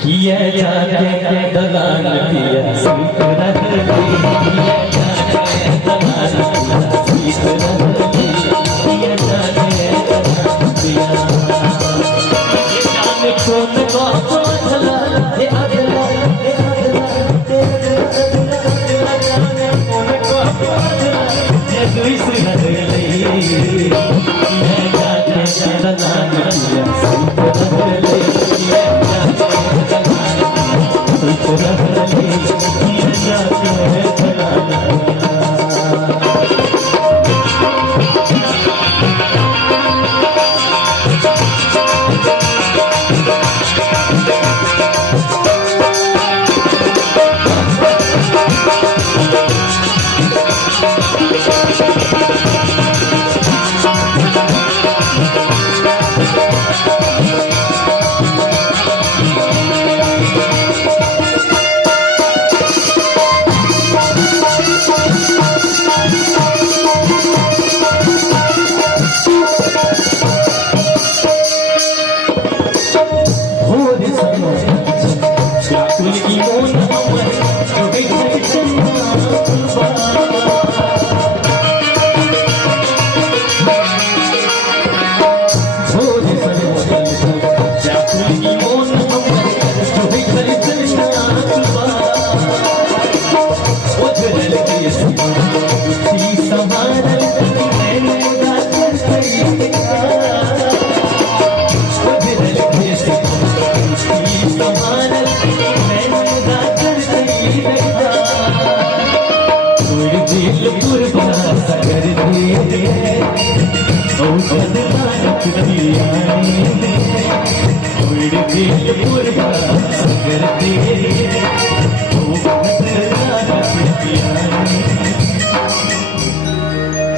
किया जाके दलाल किया सीत रहली किया जाके दलाल किया सीत रहली किया जाके दलाल किया जाने कौन को चला ए अगला जाने कौन को चला ये दुई से रहली किया जाके दलाल किया सीत रहली किया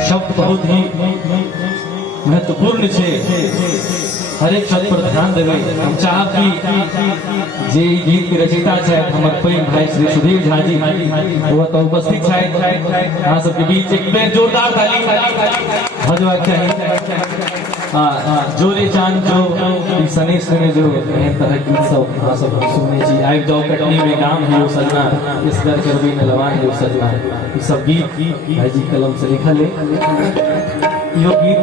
शब्द बहुत ही महत्वपूर्ण है। हर एक शब्द पर ध्यान देवे। हम चाहब कि जे गीत के रचयिता है हमारे प्रेम भाई श्री सुधीर झा जी वो तो उपस्थित है यहाँ सबके बीच एक बेर जोरदार ताली बजवा चाहिए। जोरे चांद जो सने सने जो तरह की सब सुने जी आए जाओ कटनी में गांव है सजना इस दर कर भी नलवान है सजना ये सब गीत भाई जी कलम से लिखा ले यो गीत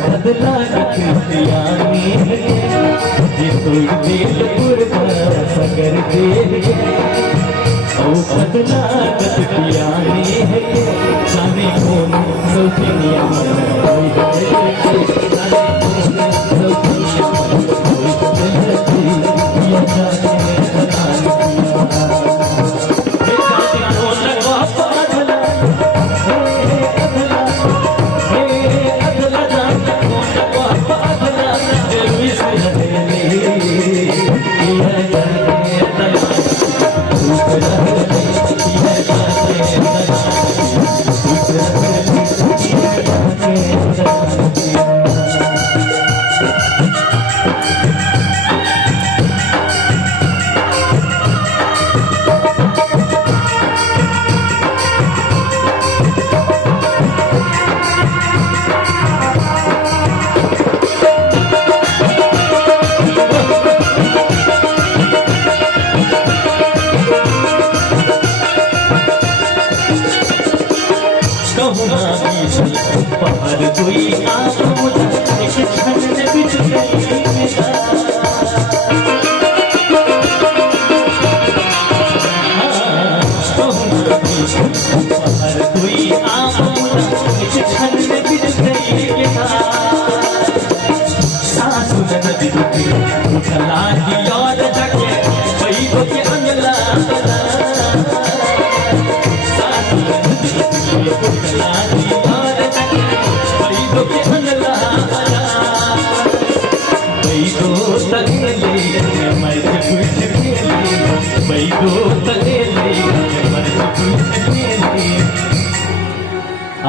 बदला ये कोई दिल पुरबा सगर दे ओ बदला पियाने है जाने कौन सौखिया पहाड़ कोई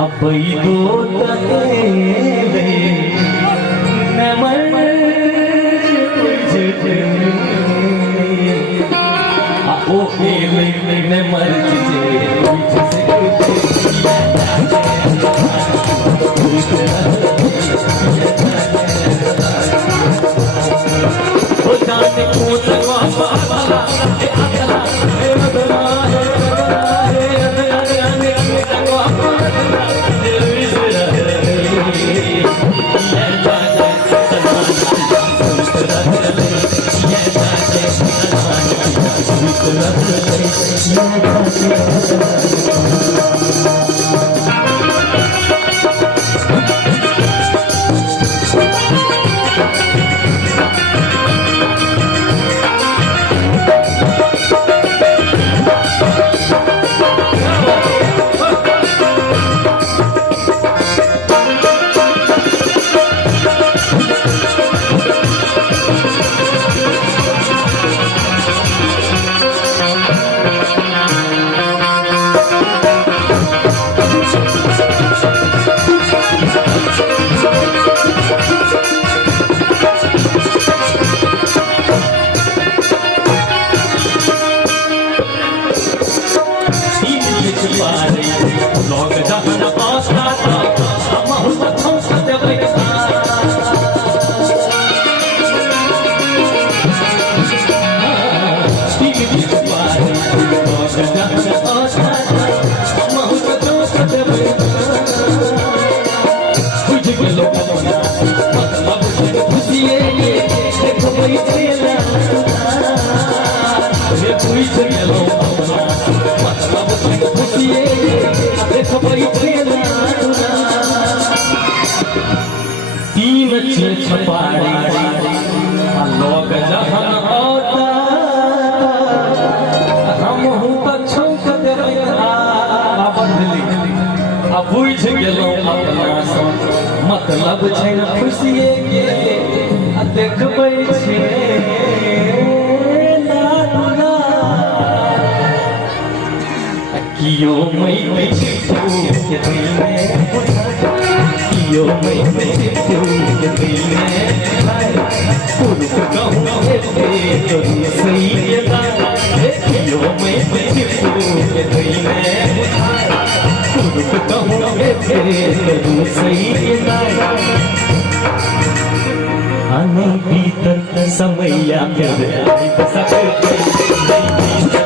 अब दो तले मैं मर ओ छपाड़ी लोग जहन होता हम तो छौक देबै आ बुझ गेलौं अपना सँ मतलब छै न खुशिये के आ देखबै छै कियो मैं के दिल में कियो मैं के दिल में पुरुष कहूँ के तोरी सही कियो मैं के दिल में पुरुष कहूँ के तोरी सही आने बीतत समैया फिर सकते